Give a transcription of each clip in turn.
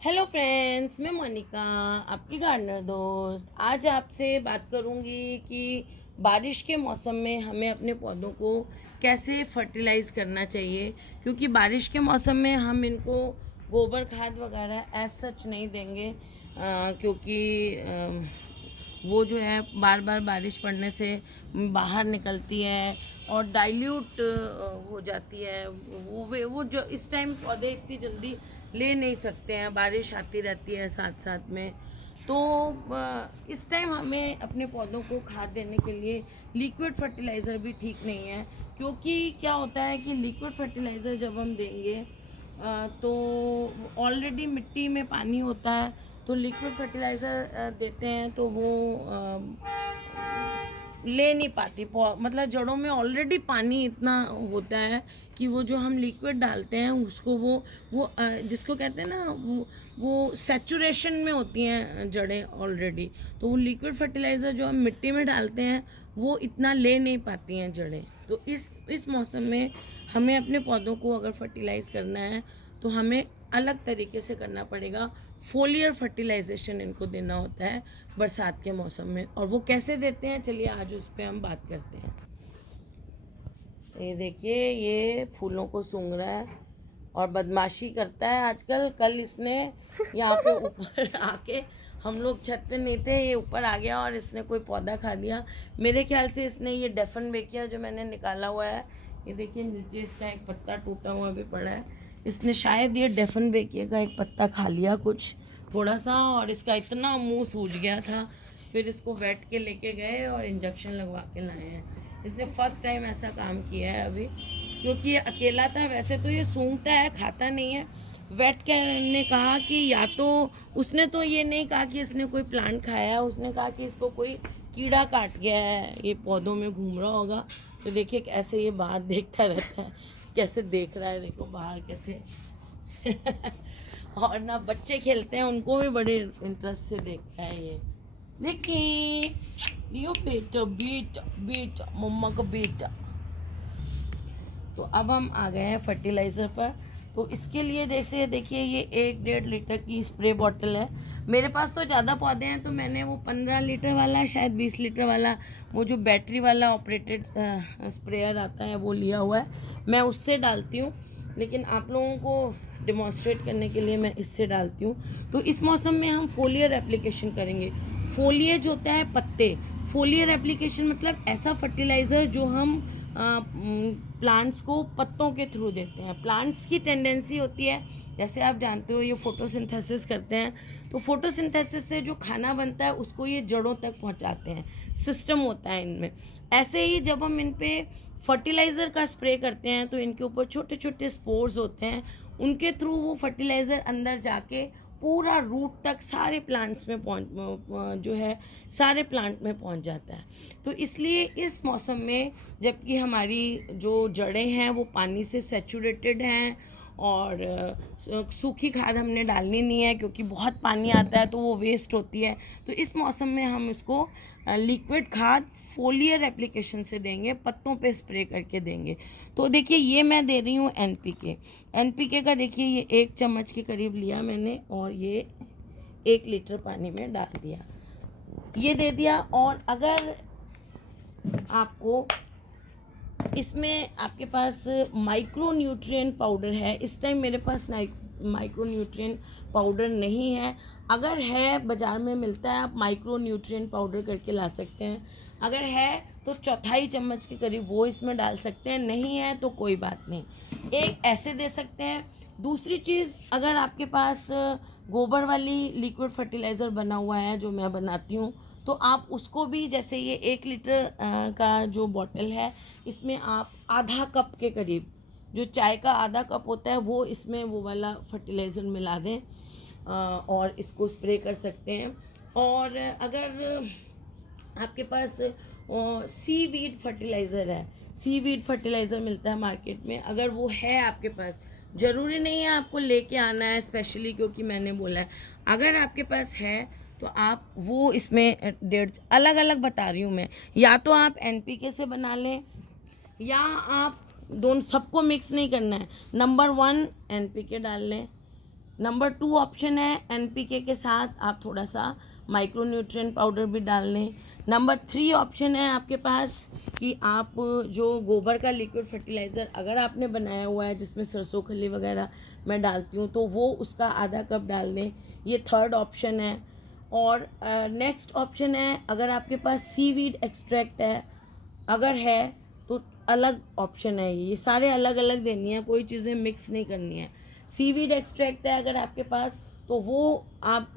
Hello friends, मैं मोनिका, आपकी gardener दोस्त। आज आपसे बात करूंगी कि बारिश के मौसम में हमें अपने पौधों को कैसे फर्टिलाइज़ करना चाहिए, क्योंकि बारिश के मौसम में हम इनको गोबर खाद वगैरह एज सच नहीं देंगे, क्योंकि वो जो है बार बार बारिश पड़ने से बाहर निकलती है और डाइल्यूट हो जाती है। वो जो इस टाइम पौधे इतनी जल्दी ले नहीं सकते हैं, बारिश आती रहती है साथ साथ में। तो इस टाइम हमें अपने पौधों को खाद देने के लिए लिक्विड फर्टिलाइज़र भी ठीक नहीं है, क्योंकि क्या होता है कि लिक्विड फर्टिलाइज़र जब हम देंगे तो ऑलरेडी मिट्टी में पानी होता है, तो लिक्विड फर्टिलाइज़र देते हैं तो वो ले नहीं पाती, मतलब जड़ों में ऑलरेडी पानी इतना होता है कि वो जो हम लिक्विड डालते हैं उसको वो जिसको कहते हैं ना, वो सैचुरेशन में होती हैं जड़ें ऑलरेडी। तो वो लिक्विड फर्टिलाइज़र जो हम मिट्टी में डालते हैं वो इतना ले नहीं पाती हैं जड़ें। तो इस मौसम में हमें अपने पौधों को अगर फर्टिलाइज़ करना है तो हमें अलग तरीके से करना पड़ेगा। फोलियर फर्टिलाइजेशन इनको देना होता है बरसात के मौसम में, और वो कैसे देते हैं चलिए आज उस पर हम बात करते हैं। ये देखिए, ये फूलों को सूंघ रहा है और बदमाशी करता है आजकल। कल इसने यहाँ पे ऊपर आके, हम लोग छत पे नहीं थे, ये ऊपर आ गया और इसने कोई पौधा खा दिया। मेरे ख्याल से इसने ये डेफन बेकिया जो मैंने निकाला हुआ है, ये देखिए नीचे इसका एक पत्ता टूटा हुआ भी पड़ा है, इसने शायद ये डेफन बेकिया का एक पत्ता खा लिया कुछ थोड़ा सा, और इसका इतना मुंह सूज गया था। फिर इसको वेट के लेके गए और इंजेक्शन लगवा के लाए हैं। इसने फर्स्ट टाइम ऐसा काम किया है अभी, क्योंकि ये अकेला था। वैसे तो ये सूंघता है, खाता नहीं है। वेट के ने कहा कि या तो उसने तो ये नहीं कहा कि इसने कोई प्लांट खाया है, उसने कहा कि इसको कोई कीड़ा काट गया है, ये पौधों में घूम रहा होगा। तो देखिए कैसे ये बाहर देखता रहता है, कैसे देख रहा है, देखो बाहर कैसे और ना बच्चे खेलते हैं, उनको भी बड़े इंटरेस्ट से देखता है ये। देखिए, लियो बेटा बेटा बेटा, मम्मा का बेटा। तो अब हम आ गए हैं फर्टिलाइज़र पर। तो इसके लिए जैसे देखिए, ये 1-1.5 लीटर की स्प्रे बॉटल है। मेरे पास तो ज़्यादा पौधे हैं तो मैंने वो 15 लीटर वाला, शायद 20 लीटर वाला, वो जो बैटरी वाला ऑपरेटेड स्प्रेयर आता है वो लिया हुआ है। मैं उससे डालती हूँ, लेकिन आप लोगों को डिमॉन्स्ट्रेट करने के लिए मैं इससे डालती हूँ। तो इस मौसम में हम फोलियर एप्लीकेशन करेंगे। फोलिएज होता है पत्ते, फोलियर एप्लीकेशन मतलब ऐसा फर्टिलाइज़र जो हम प्लांट्स को पत्तों के थ्रू देते हैं। प्लांट्स की टेंडेंसी होती है, जैसे आप जानते हो, ये फोटोसिंथेसिस करते हैं, तो फोटोसिंथेसिस से जो खाना बनता है उसको ये जड़ों तक पहुंचाते हैं, सिस्टम होता है इनमें। ऐसे ही जब हम इन पे फर्टिलाइज़र का स्प्रे करते हैं तो इनके ऊपर छोटे छोटे स्पोर्स होते हैं, उनके थ्रू वो फर्टिलाइज़र अंदर जाके पूरा रूट तक सारे प्लांट्स में पहुँच जो है सारे प्लांट में पहुँच जाता है। तो इसलिए इस मौसम में, जबकि हमारी जो जड़ें हैं वो पानी से सैचुरेटेड हैं और सूखी खाद हमने डालनी नहीं है, क्योंकि बहुत पानी आता है तो वो वेस्ट होती है। तो इस मौसम में हम इसको लिक्विड खाद फोलियर एप्लीकेशन से देंगे, पत्तों पे स्प्रे करके देंगे। तो देखिए, ये मैं दे रही हूँ एनपीके का। देखिए, ये 1 चम्मच के करीब लिया मैंने और ये 1 लीटर पानी में डाल दिया, ये दे दिया। और अगर आपको इसमें आपके पास माइक्रो न्यूट्रिएंट पाउडर है, इस टाइम मेरे पास माइक्रो न्यूट्रिएंट पाउडर नहीं है। अगर है, बाज़ार में मिलता है, आप माइक्रो न्यूट्रिएंट पाउडर करके ला सकते हैं। अगर है तो 1/4 चम्मच के करीब वो इसमें डाल सकते हैं, नहीं है तो कोई बात नहीं, एक ऐसे दे सकते हैं। दूसरी चीज़, अगर आपके पास गोबर वाली लिक्विड फर्टिलाइज़र बना हुआ है जो मैं बनाती हूँ, तो आप उसको भी, जैसे ये 1 लीटर का जो बॉटल है, इसमें आप आधा कप के करीब, जो चाय का आधा कप होता है, वो इसमें वो वाला फर्टिलाइज़र मिला दें और इसको स्प्रे कर सकते हैं। और अगर आपके पास सी वीड फर्टिलाइज़र है, सी वीड फर्टिलाइज़र मिलता है मार्केट में, अगर वो है आपके पास, ज़रूरी नहीं है आपको लेके आना है स्पेशली, क्योंकि मैंने बोला है, अगर आपके पास है तो आप वो इसमें अलग अलग बता रही हूँ मैं, या तो आप एनपीके से बना लें, या आप दोनों, सबको मिक्स नहीं करना है। नंबर 1 एनपीके डाल लें, नंबर 2 ऑप्शन है NPK के साथ आप थोड़ा सा माइक्रोन्यूट्रिएंट पाउडर भी डाल लें। नंबर 3 ऑप्शन है आपके पास कि आप जो गोबर का लिक्विड फर्टिलाइज़र अगर आपने बनाया हुआ है जिसमें सरसों खली वगैरह मैं डालती हूँ तो वो उसका आधा कप डाल दें। ये थर्ड ऑप्शन है। और नेक्स्ट ऑप्शन है अगर आपके पास सीवीड एक्सट्रैक्ट है, अगर है तो अलग ऑप्शन है। ये सारे अलग अलग देनी है, कोई चीज़ें मिक्स नहीं करनी है। सीवीड एक्सट्रैक्ट है अगर आपके पास तो वो आप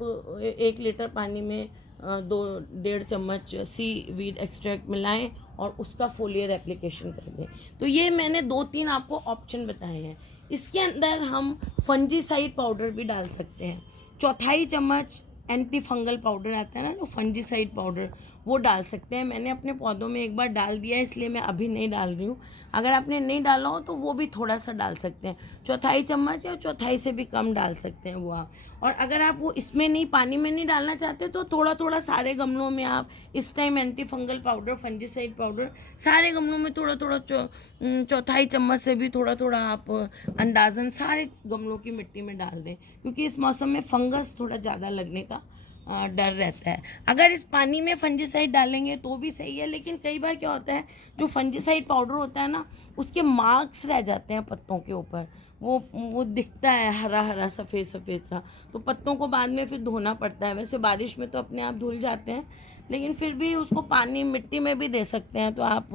1 लीटर पानी में 2-1.5 चम्मच सीवीड एक्सट्रैक्ट मिलाएं और उसका फोलियर एप्लीकेशन कर दें। तो ये मैंने 2-3 आपको ऑप्शन बताए हैं। इसके अंदर हम फंजीसाइड पाउडर भी डाल सकते हैं। 1/4 चम्मच एंटी फंगल पाउडर आता है ना, जो फंजीसाइड पाउडर, वो डाल सकते हैं। मैंने अपने पौधों में एक बार डाल दिया है इसलिए मैं अभी नहीं डाल रही हूँ। अगर आपने नहीं डाला हो तो वो भी थोड़ा सा डाल सकते हैं, 1/4 चम्मच या 1/4 से भी कम डाल सकते हैं वो आप। और अगर आप वो इसमें नहीं, पानी में नहीं डालना चाहते तो थोड़ा थोड़ा सारे गमलों में आप इस time anti fungal powder, fungicide powder सारे गमलों में थोड़ा थोड़ा 1/4 चम्मच से भी थोड़ा थोड़ा आप अंदाजन सारे गमलों की मिट्टी में डाल दें, क्योंकि इस मौसम में फंगस थोड़ा ज़्यादा लगने का डर रहता है। अगर इस पानी में फंजीसाइड डालेंगे तो भी सही है, लेकिन कई बार क्या होता है जो फंजीसाइड पाउडर होता है ना उसके मार्क्स रह जाते हैं पत्तों के ऊपर, वो दिखता है हरा हरा सफ़ेद सफ़ेद सा, तो पत्तों को बाद में फिर धोना पड़ता है। वैसे बारिश में तो अपने आप धुल जाते हैं, लेकिन फिर भी उसको पानी मिट्टी में भी दे सकते हैं। तो आप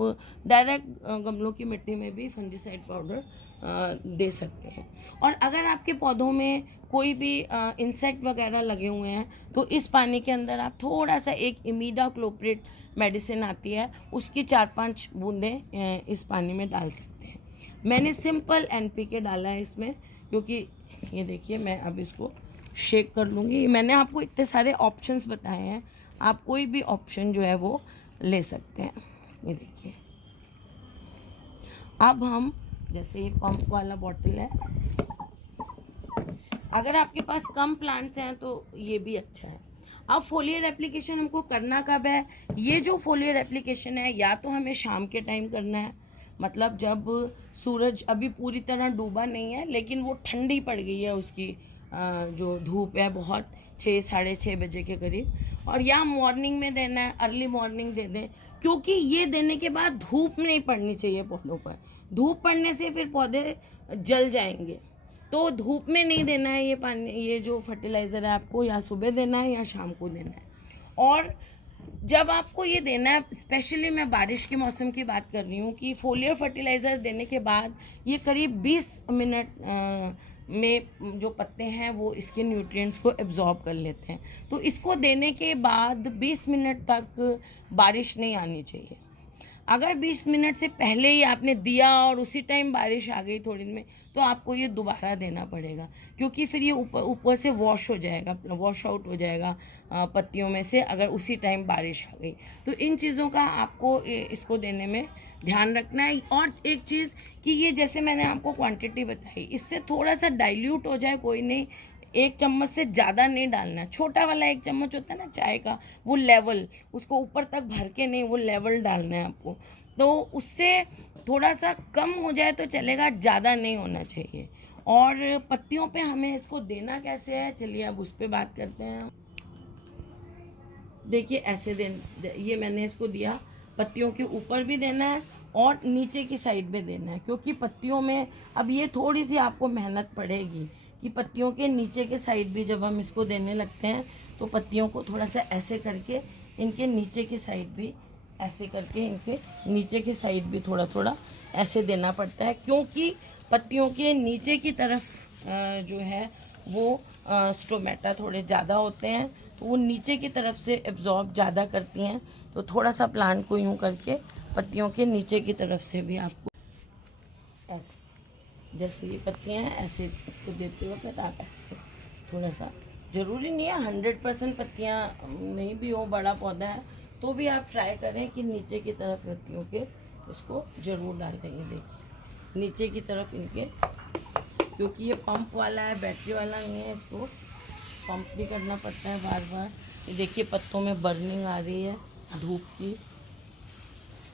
डायरेक्ट गमलों की मिट्टी में भी फंजीसाइड पाउडर दे सकते हैं। और अगर आपके पौधों में कोई भी इंसेक्ट वगैरह लगे हुए हैं तो इस पानी के अंदर आप थोड़ा सा, एक इमीडाक्लोप्रिड मेडिसिन आती है, उसकी 4-5 बूंदें इस पानी में डाल सकते हैं। मैंने सिंपल NPK डाला है इसमें, क्योंकि ये देखिए मैं अब इसको शेक कर लूँगी। मैंने आपको इतने सारे ऑप्शंस बताए हैं, आप कोई भी ऑप्शन जो है वो ले सकते हैं। ये देखिए, अब हम, जैसे ये पंप वाला बॉटल है, अगर आपके पास कम प्लांट्स हैं तो ये भी अच्छा है। अब फोलियर एप्लीकेशन हमको करना कब है? ये जो फोलियर एप्लीकेशन है या तो हमें शाम के टाइम करना है, मतलब जब सूरज अभी पूरी तरह डूबा नहीं है लेकिन वो ठंडी पड़ गई है, उसकी जो धूप है बहुत, 6-6:30 बजे के करीब, और या मॉर्निंग में देना है, अर्ली मॉर्निंग दे दें, क्योंकि ये देने के बाद धूप नहीं पड़नी चाहिए पौधों पर। धूप पड़ने से फिर पौधे जल जाएंगे, तो धूप में नहीं देना है ये पानी, ये जो फर्टिलाइज़र है आपको या सुबह देना है या शाम को देना है। और जब आपको ये देना है, स्पेशली मैं बारिश के मौसम की बात कर रही हूँ, कि फोलियर फर्टिलाइज़र देने के बाद ये करीब 20 मिनट में जो पत्ते हैं वो इसके न्यूट्रिएंट्स को एब्जॉर्ब कर लेते हैं। तो इसको देने के बाद 20 मिनट तक बारिश नहीं आनी चाहिए। अगर 20 मिनट से पहले ही आपने दिया और उसी टाइम बारिश आ गई थोड़ी देर में, तो आपको ये दोबारा देना पड़ेगा, क्योंकि फिर ये ऊपर से वॉश हो जाएगा, वॉश आउट हो जाएगा पत्तियों में से, अगर उसी टाइम बारिश आ गई। तो इन चीज़ों का आपको इसको देने में ध्यान रखना है। और एक चीज़ कि ये, जैसे मैंने आपको क्वांटिटी बताई, इससे थोड़ा सा डाइल्यूट हो जाए कोई नहीं, 1 चम्मच से ज़्यादा नहीं डालना है। छोटा वाला 1 चम्मच होता है ना चाय का, वो लेवल, उसको ऊपर तक भर के नहीं, वो लेवल डालना है आपको। तो उससे थोड़ा सा कम हो जाए तो चलेगा, ज़्यादा नहीं होना चाहिए। और पत्तियों पे हमें इसको देना कैसे है, चलिए अब उस पर बात करते हैं। देखिए ऐसे ये मैंने इसको दिया, पत्तियों के ऊपर भी देना है और नीचे की साइड में देना है, क्योंकि पत्तियों में अब ये थोड़ी सी आपको मेहनत पड़ेगी कि पत्तियों के नीचे के साइड भी जब हम इसको देने लगते हैं तो पत्तियों को थोड़ा सा ऐसे करके, इनके नीचे की साइड भी ऐसे करके, इनके नीचे की साइड भी थोड़ा थोड़ा ऐसे देना पड़ता है, क्योंकि पत्तियों के नीचे की तरफ जो है वो स्टोमेटा थोड़े ज़्यादा होते हैं, तो वो नीचे की तरफ से एब्जॉर्ब ज़्यादा करती हैं। तो थोड़ा सा प्लांट को यूँ करके पत्तियों के नीचे की तरफ से भी आपको ऐसे, जैसे ये पत्तियाँ हैं ऐसे तो देते वक्त आप ऐसे थोड़ा सा, ज़रूरी नहीं है 100% पत्तियाँ नहीं भी हो, बड़ा पौधा है तो भी आप ट्राई करें कि नीचे की तरफ पत्तियों के इसको ज़रूर डाल देंगे। देखिए नीचे की तरफ इनके, क्योंकि ये पंप वाला है, बैटरी वाला नहीं है, इसको पंप भी करना पड़ता है बार बार। ये देखिए पत्तों में बर्निंग आ रही है धूप की।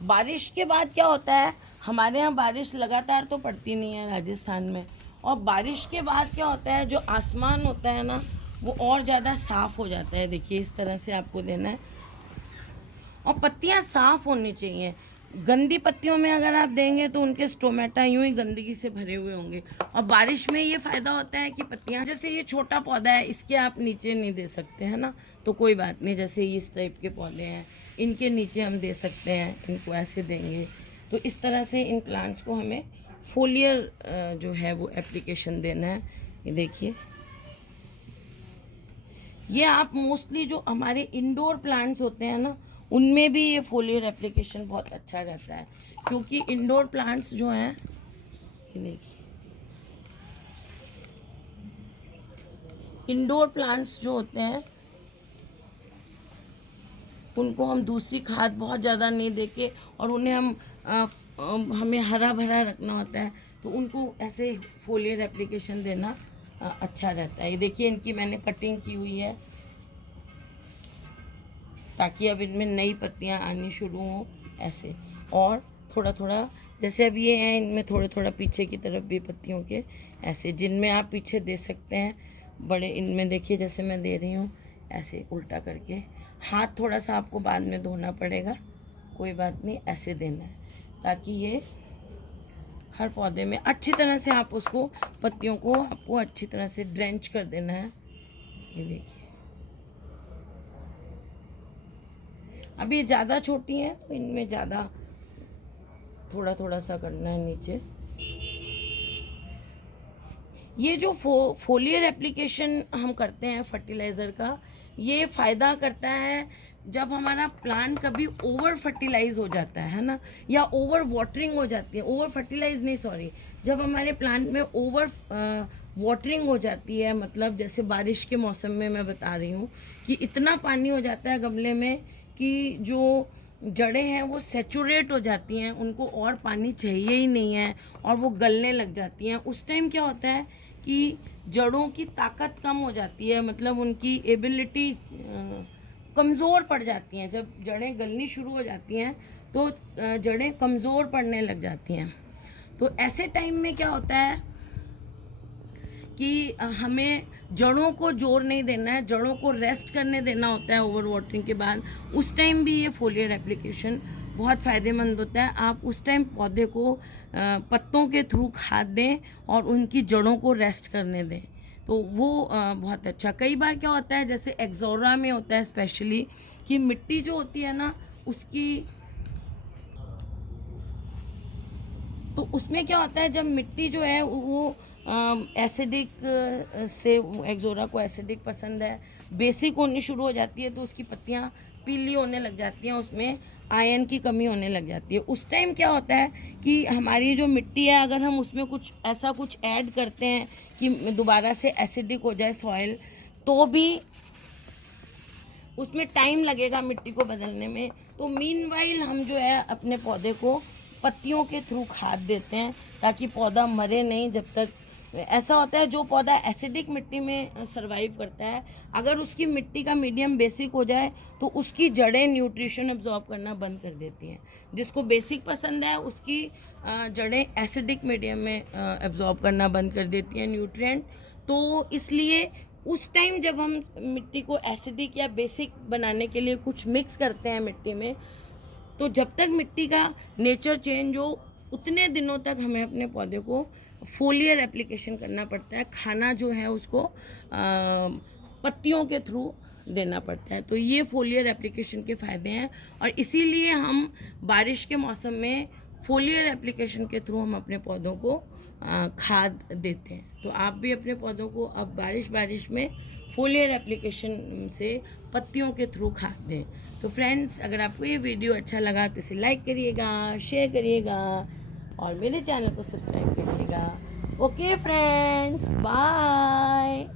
बारिश के बाद क्या होता है, हमारे यहाँ बारिश लगातार तो पड़ती नहीं है राजस्थान में, और बारिश के बाद क्या होता है, जो आसमान होता है ना वो और ज़्यादा साफ़ हो जाता है। देखिए इस तरह से आपको देना है, और पत्तियां साफ़ होनी चाहिए। गंदी पत्तियों में अगर आप देंगे तो उनके स्टोमेटा यूं ही गंदगी से भरे हुए होंगे। और बारिश में ये फ़ायदा होता है कि पत्तियां, जैसे ये छोटा पौधा है इसके आप नीचे नहीं दे सकते हैं ना, तो कोई बात नहीं, जैसे इस टाइप के पौधे हैं इनके नीचे हम दे सकते हैं, इनको ऐसे देंगे। तो इस तरह से इन प्लांट्स को हमें फोलियर जो है वो एप्लीकेशन देना है। ये देखिए, ये आप मोस्टली जो हमारे इंडोर प्लांट्स होते हैं ना उनमें भी ये फोलियर एप्लीकेशन बहुत अच्छा रहता है, क्योंकि इंडोर प्लांट्स जो हैं, ये देखिए इंडोर प्लांट्स जो होते हैं उनको हम दूसरी खाद बहुत ज़्यादा नहीं देके, और उन्हें हम हमें हरा भरा रखना होता है, तो उनको ऐसे फोलियर एप्लीकेशन देना अच्छा रहता है। ये देखिए इनकी मैंने कटिंग की हुई है ताकि अब इनमें नई पत्तियां आनी शुरू हों ऐसे। और थोड़ा थोड़ा जैसे अब ये हैं, इनमें थोड़ा थोड़ा पीछे की तरफ भी पत्तियों के ऐसे, जिनमें आप पीछे दे सकते हैं बड़े, इनमें देखिए जैसे मैं दे रही हूँ ऐसे उल्टा करके। हाथ थोड़ा सा आपको बाद में धोना पड़ेगा, कोई बात नहीं, ऐसे देना है ताकि ये हर पौधे में अच्छी तरह से आप उसको, पत्तियों को आपको अच्छी तरह से ड्रेंच कर देना है। ये देखिए अभी ये ज़्यादा छोटी हैं तो इनमें ज़्यादा थोड़ा थोड़ा सा करना है नीचे। ये जो फोलियर एप्लीकेशन हम करते हैं फर्टिलाइज़र का, ये फ़ायदा करता है जब हमारा प्लांट कभी ओवर फर्टिलाइज हो जाता है ना, या ओवर वाटरिंग हो जाती है, ओवर फर्टिलाइज नहीं सॉरी, जब हमारे प्लांट में ओवर वाटरिंग हो जाती है, मतलब जैसे बारिश के मौसम में मैं बता रही हूँ कि इतना पानी हो जाता है गमले में कि जो जड़ें हैं वो सेचुरेट हो जाती हैं, उनको और पानी चाहिए ही नहीं है और वो गलने लग जाती हैं। उस टाइम क्या होता है कि जड़ों की ताकत कम हो जाती है, मतलब उनकी एबिलिटी कमज़ोर पड़ जाती हैं। जब जड़ें गलनी शुरू हो जाती हैं तो जड़ें कमज़ोर पड़ने लग जाती हैं। तो ऐसे टाइम में क्या होता है कि हमें जड़ों को जोर नहीं देना है, जड़ों को रेस्ट करने देना होता है ओवर वाटरिंग के बाद। उस टाइम भी ये फोलियर एप्लीकेशन बहुत फ़ायदेमंद होता है। आप उस टाइम पौधे को पत्तों के थ्रू खाद दें और उनकी जड़ों को रेस्ट करने दें, तो वो बहुत अच्छा। कई बार क्या होता है, जैसे एक्सोरा में होता है स्पेशली, कि मिट्टी जो होती है ना उसकी, तो उसमें क्या होता है जब मिट्टी जो है वो एसिडिक से, एक्सोरा को एसिडिक पसंद है, बेसिक होनी शुरू हो जाती है तो उसकी पत्तियां पीली होने लग जाती हैं, उसमें आयरन की कमी होने लग जाती है। उस टाइम क्या होता है कि हमारी जो मिट्टी है अगर हम उसमें कुछ ऐसा कुछ ऐड करते हैं कि दोबारा से एसिडिक हो जाए सॉइल, तो भी उसमें टाइम लगेगा मिट्टी को बदलने में। तो मीनवाइल हम जो है अपने पौधे को पत्तियों के थ्रू खाद देते हैं ताकि पौधा मरे नहीं जब तक। ऐसा होता है जो पौधा एसिडिक मिट्टी में सरवाइव करता है, अगर उसकी मिट्टी का मीडियम बेसिक हो जाए तो उसकी जड़ें न्यूट्रिशन एब्जॉर्ब करना बंद कर देती हैं। जिसको बेसिक पसंद है उसकी जड़ें एसिडिक मीडियम में एब्जॉर्ब करना बंद कर देती हैं न्यूट्रिएंट। तो इसलिए उस टाइम जब हम मिट्टी को एसिडिक या बेसिक बनाने के लिए कुछ मिक्स करते हैं मिट्टी में, तो जब तक मिट्टी का नेचर चेंज हो उतने दिनों तक हमें अपने पौधे को फोलियर एप्लीकेशन करना पड़ता है। खाना जो है उसको पत्तियों के थ्रू देना पड़ता है। तो ये फोलियर एप्लीकेशन के फ़ायदे हैं, और इसीलिए हम बारिश के मौसम में फोलियर एप्लीकेशन के थ्रू हम अपने पौधों को खाद देते हैं। तो आप भी अपने पौधों को अब बारिश में फोलियर एप्लीकेशन से पत्तियों के थ्रू खाद दें। तो फ्रेंड्स, अगर आपको ये वीडियो अच्छा लगा तो इसे लाइक करिएगा, शेयर करिएगा और मेरे चैनल को सब्सक्राइब करिएगा। Okay friends, bye.